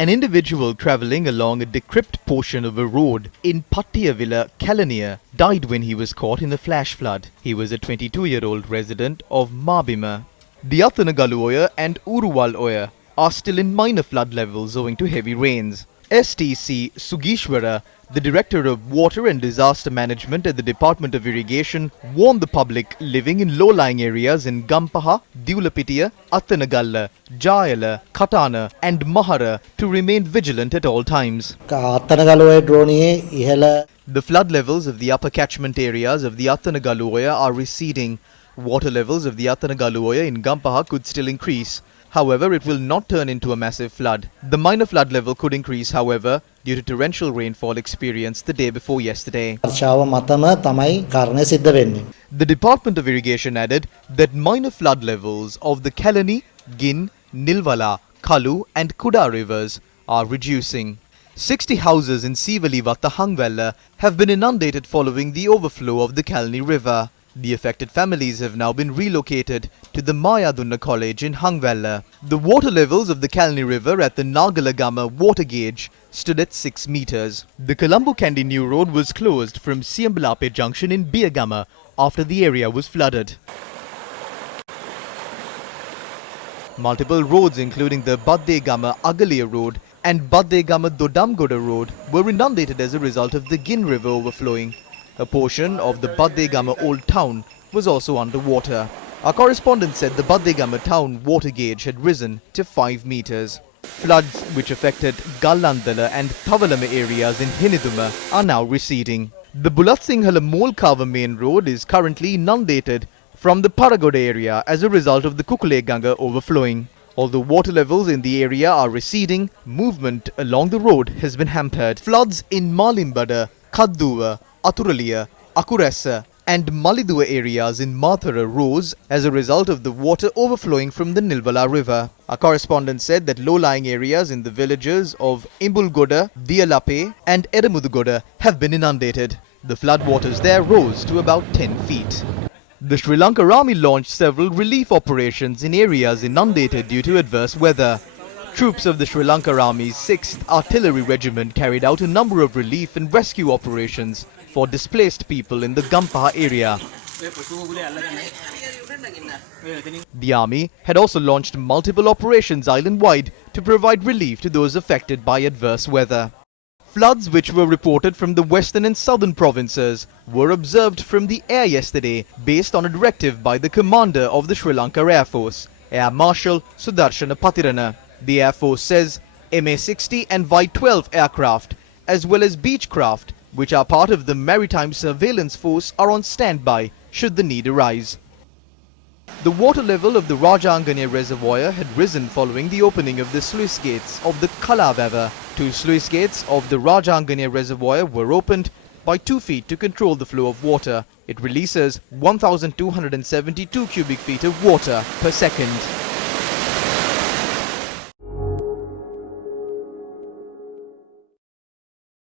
An individual travelling along a decrepit portion of a road in Pattiyavila, Kalaniya, died when he was caught in a flash flood. He was a 22-year-old resident of Mabima. The Athanagalu Oya and Uruwal Oya are still in minor flood levels owing to heavy rains. STC Sugishwara, the Director of Water and Disaster Management at the Department of Irrigation, warned the public living in low-lying areas in Gampaha, Diulapitiya, Athanagalla, Jayala, Katana and Mahara to remain vigilant at all times. The flood levels of the upper catchment areas of the Athanagalu Oya are receding. Water levels of the Athanagalu Oya in Gampaha could still increase. However, it will not turn into a massive flood. The minor flood level could increase, however, due to torrential rainfall experienced the day before yesterday. The Department of Irrigation added that minor flood levels of the Kalani, Gin, Nilvala, Kalu and Kuda rivers are reducing. 60 houses in Sivalivatta, Hangvella have been inundated following the overflow of the Kalani river. The affected families have now been relocated to the Mayadunna College in Hangvella. The water levels of the Kalani River at the Nagalagama water gauge stood at 6 meters. The Colombo Kandy New Road was closed from Siambalape Junction in Biagama after the area was flooded. Multiple roads including the Baddegama Agalia Road and Baddegama Dodamgoda Road were inundated as a result of the Gin River overflowing. A portion of the Baddegama Old Town was also underwater. Our correspondent said the Baddegama town water gauge had risen to 5 meters. Floods which affected Gallandala and Thavalama areas in Hiniduma are now receding. The Bulatsinghala Molkava main road is currently inundated from the Paragoda area as a result of the Kukule Ganga overflowing. Although water levels in the area are receding, movement along the road has been hampered. Floods in Malimbada, Kadduva, Aturaliya, Akuressa and Maliduwa areas in Mathura rose as a result of the water overflowing from the Nilvala river. Our correspondent said that low-lying areas in the villages of Imbulgoda, Dialape and Edamudugoda have been inundated. The floodwaters there rose to about 10 feet. The Sri Lanka Army launched several relief operations in areas inundated due to adverse weather. Troops of the Sri Lanka Army's 6th Artillery Regiment carried out a number of relief and rescue operations for displaced people in the Gampaha area. The army had also launched multiple operations island-wide to provide relief to those affected by adverse weather. Floods which were reported from the western and southern provinces were observed from the air yesterday based on a directive by the commander of the Sri Lanka Air Force, Air Marshal Sudarshana Patirana. The Air Force says MA-60 and Vi-12 aircraft as well as Beechcraft, which are part of the Maritime Surveillance Force, are on standby should the need arise. The water level of the Rajanganya Reservoir had risen following the opening of the sluice gates of the Kalavava. 2 sluice gates of the Rajanganya Reservoir were opened by 2 feet to control the flow of water. It releases 1,272 cubic feet of water per second.